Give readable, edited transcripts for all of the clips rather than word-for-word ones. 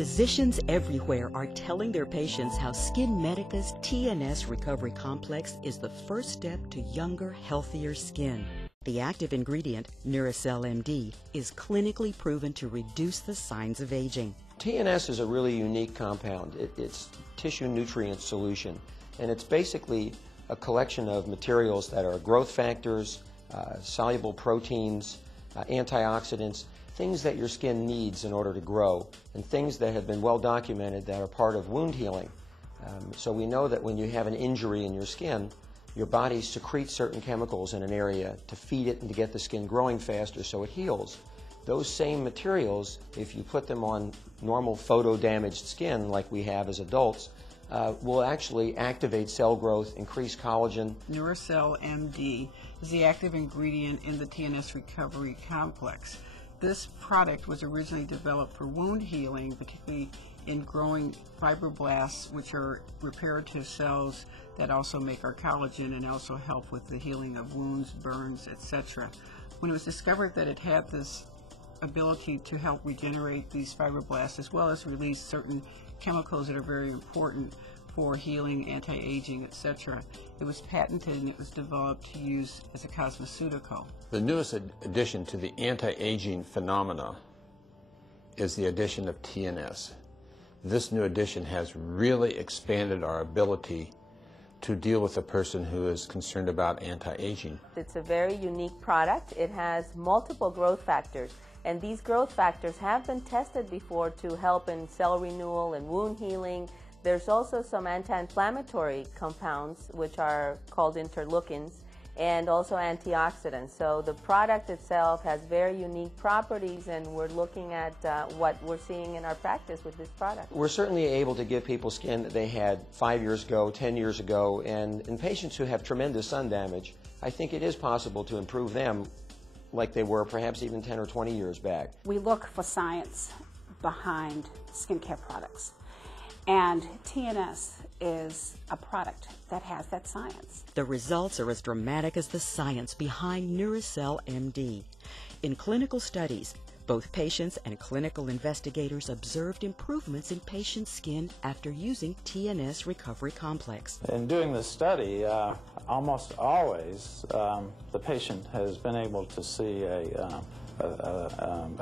Physicians everywhere are telling their patients how Skinmedica's TNS Recovery Complex is the first step to younger, healthier skin. The active ingredient, Neuracell MD, is clinically proven to reduce the signs of aging. TNS is a really unique compound. It's tissue nutrient solution, and it's basically a collection of materials that are growth factors, soluble proteins, antioxidants, things that your skin needs in order to grow, and things that have been well documented that are part of wound healing. So we know that when you have an injury in your skin, your body secretes certain chemicals in an area to feed it and to get the skin growing faster so it heals. Those same materials, if you put them on normal photo-damaged skin like we have as adults, will actually activate cell growth, increase collagen. Neuracell MD is the active ingredient in the TNS Recovery Complex. This product was originally developed for wound healing, particularly in growing fibroblasts, which are reparative cells that also make our collagen and also help with the healing of wounds, burns, etc. When it was discovered that it had this ability to help regenerate these fibroblasts as well as release certain chemicals that are very important for healing, anti-aging, etc. It was patented and it was developed to use as a cosmeceutical. The newest addition to the anti-aging phenomena is the addition of TNS. This new addition has really expanded our ability to deal with a person who is concerned about anti-aging. It's a very unique product. It has multiple growth factors, and these growth factors have been tested before to help in cell renewal and wound healing. There's also some anti-inflammatory compounds, which are called interleukins, and also antioxidants. So the product itself has very unique properties, and we're looking at what we're seeing in our practice with this product. We're certainly able to give people skin that they had 5 years ago, 10 years ago, and in patients who have tremendous sun damage, I think it is possible to improve them like they were perhaps even 10 or 20 years back. We look for science behind skincare products. And TNS is a product that has that science. The results are as dramatic as the science behind Neuracell MD. In clinical studies, both patients and clinical investigators observed improvements in patients' skin after using TNS Recovery Complex. In doing this study, almost always the patient has been able to see a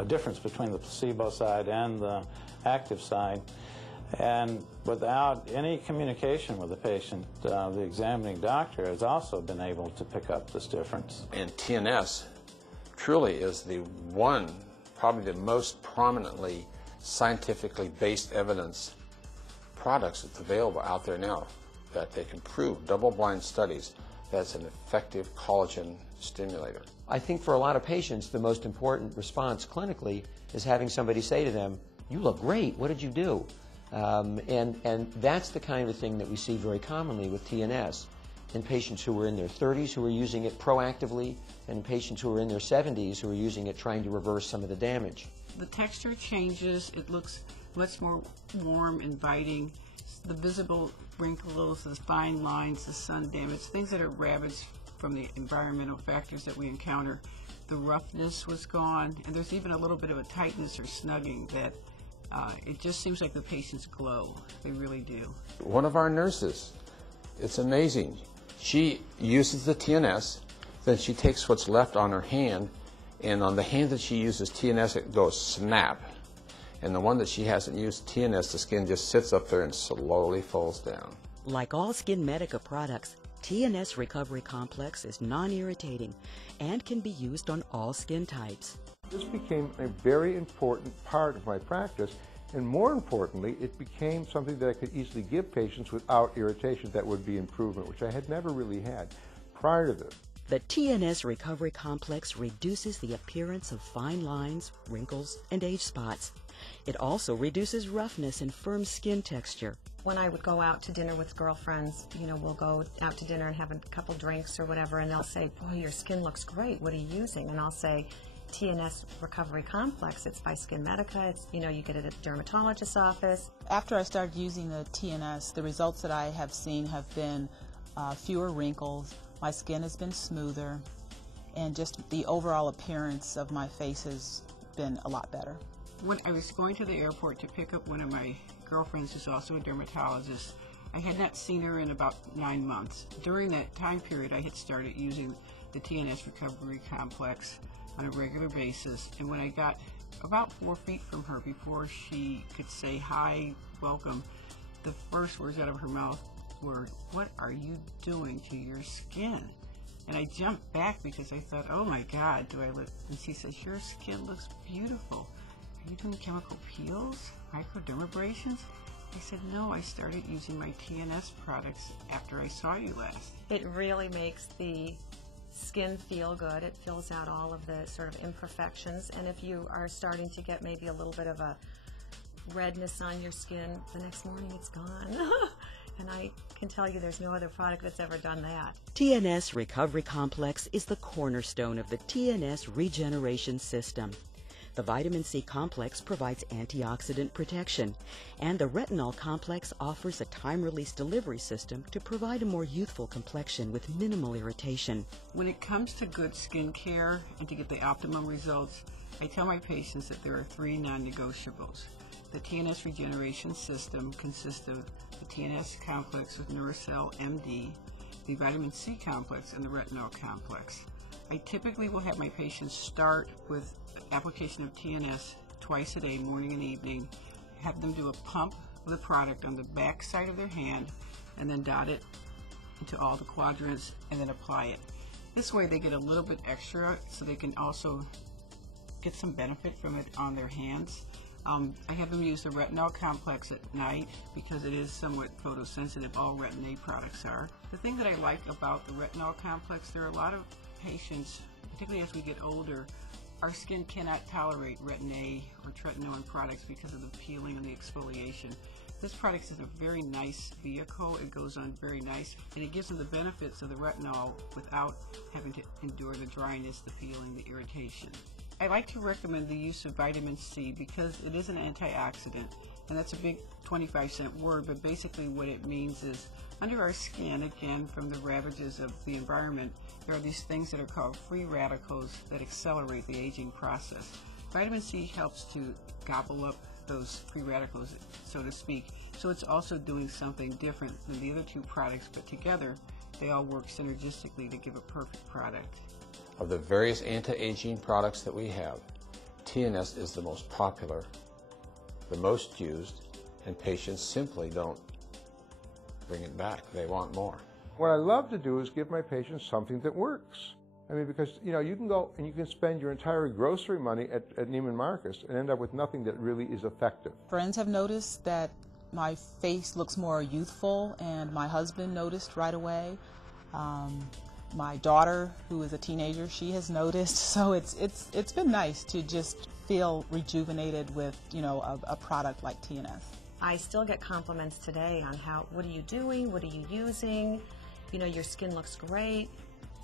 difference between the placebo side and the active side. And without any communication with the patient, the examining doctor has also been able to pick up this difference. And TNS truly is the one, probably the most prominently scientifically based evidence products that's available out there now that they can prove, double-blind studies, that's an effective collagen stimulator. I think for a lot of patients, the most important response clinically is having somebody say to them, "You look great, what did you do?" And that's the kind of thing that we see very commonly with TNS in patients who are in their 30s who are using it proactively, and in patients who are in their 70s who are using it trying to reverse some of the damage. The texture changes, it looks much more warm, inviting. The visible wrinkles, the fine lines, the sun damage, things that are ravaged from the environmental factors that we encounter. The roughness was gone, and there's even a little bit of a tightness or snugging that it just seems like the patients glow. They really do. One of our nurses, it's amazing. She uses the TNS, then she takes what's left on her hand, and on the hand that she uses TNS, it goes snap. And the one that she hasn't used TNS, the skin just sits up there and slowly falls down. Like all Skinmedica products, TNS Recovery Complex is non-irritating and can be used on all skin types. This became a very important part of my practice, and more importantly, it became something that I could easily give patients without irritation that would be improvement, which I had never really had prior to this. The TNS Recovery Complex reduces the appearance of fine lines, wrinkles, and age spots. It also reduces roughness and firm skin texture. When I would go out to dinner with girlfriends, we'll go out to dinner and have a couple drinks or whatever, and they'll say, "Boy, your skin looks great. What are you using?" And I'll say, TNS Recovery Complex. It's by Skinmedica. It's, you get it at a dermatologist's office. After I started using the TNS, the results that I have seen have been fewer wrinkles, my skin has been smoother, and just the overall appearance of my face has been a lot better. When I was going to the airport to pick up one of my girlfriends who's also a dermatologist, I had not seen her in about 9 months. During that time period, I had started using the TNS Recovery Complex on a regular basis, and when I got about 4 feet from her before she could say hi, welcome, the first words out of her mouth were, "What are you doing to your skin?" And I jumped back because I thought, oh my God, do I look? And she says, "Your skin looks beautiful. Are you doing chemical peels, microdermabrasions?" I said, "No, I started using my TNS products after I saw you last." It really makes the skin feel good. It fills out all of the sort of imperfections, and if you are starting to get maybe a little bit of a redness on your skin, the next morning it's gone. And I can tell you there's no other product that's ever done that. TNS Recovery Complex is the cornerstone of the TNS regeneration system. The vitamin C complex provides antioxidant protection, and the retinol complex offers a time-release delivery system to provide a more youthful complexion with minimal irritation. When it comes to good skin care and to get the optimum results, I tell my patients that there are 3 non-negotiables. The TNS regeneration system consists of the TNS complex with Neurocell MD, the vitamin C complex, and the retinol complex. I typically will have my patients start with application of TNS twice a day, morning and evening, have them do a pump of the product on the back side of their hand, and then dot it into all the quadrants, and then apply it. This way they get a little bit extra, so they can also get some benefit from it on their hands. I have them use the retinol complex at night because it is somewhat photosensitive. All Retin A products are. The thing that I like about the retinol complex, there are a lot of patients, particularly as we get older, our skin cannot tolerate Retin A or tretinoin products because of the peeling and the exfoliation. This product is a very nice vehicle. It goes on very nice, and it gives them the benefits of the retinol without having to endure the dryness, the peeling, the irritation. I like to recommend the use of vitamin C because it is an antioxidant, and that's a big 25-cent word, but basically what it means is under our skin, again, from the ravages of the environment, there are these things that are called free radicals that accelerate the aging process. Vitamin C helps to gobble up those free radicals, so to speak, so it's also doing something different than the other 2 products, but together they all work synergistically to give a perfect product. Of the various anti-aging products that we have, TNS is the most popular, the most used, and patients simply don't bring it back. They want more. What I love to do is give my patients something that works. I mean, because, you know, you can go and you can spend your entire grocery money at Neiman Marcus and end up with nothing that really is effective. Friends have noticed that my face looks more youthful, and my husband noticed right away. My daughter, who is a teenager, she has noticed. So it's been nice to just feel rejuvenated with, you know, a product like TNS. I still get compliments today on what are you doing, what are you using, you know, your skin looks great.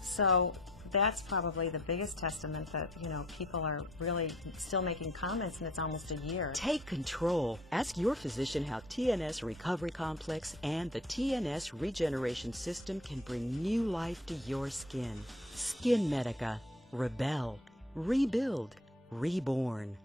So that's probably the biggest testament that, you know, people are really still making comments, and it's almost a year. Take control. Ask your physician how TNS Recovery Complex and the TNS Regeneration System can bring new life to your skin. Skinmedica. Rebel. Rebuild. Reborn.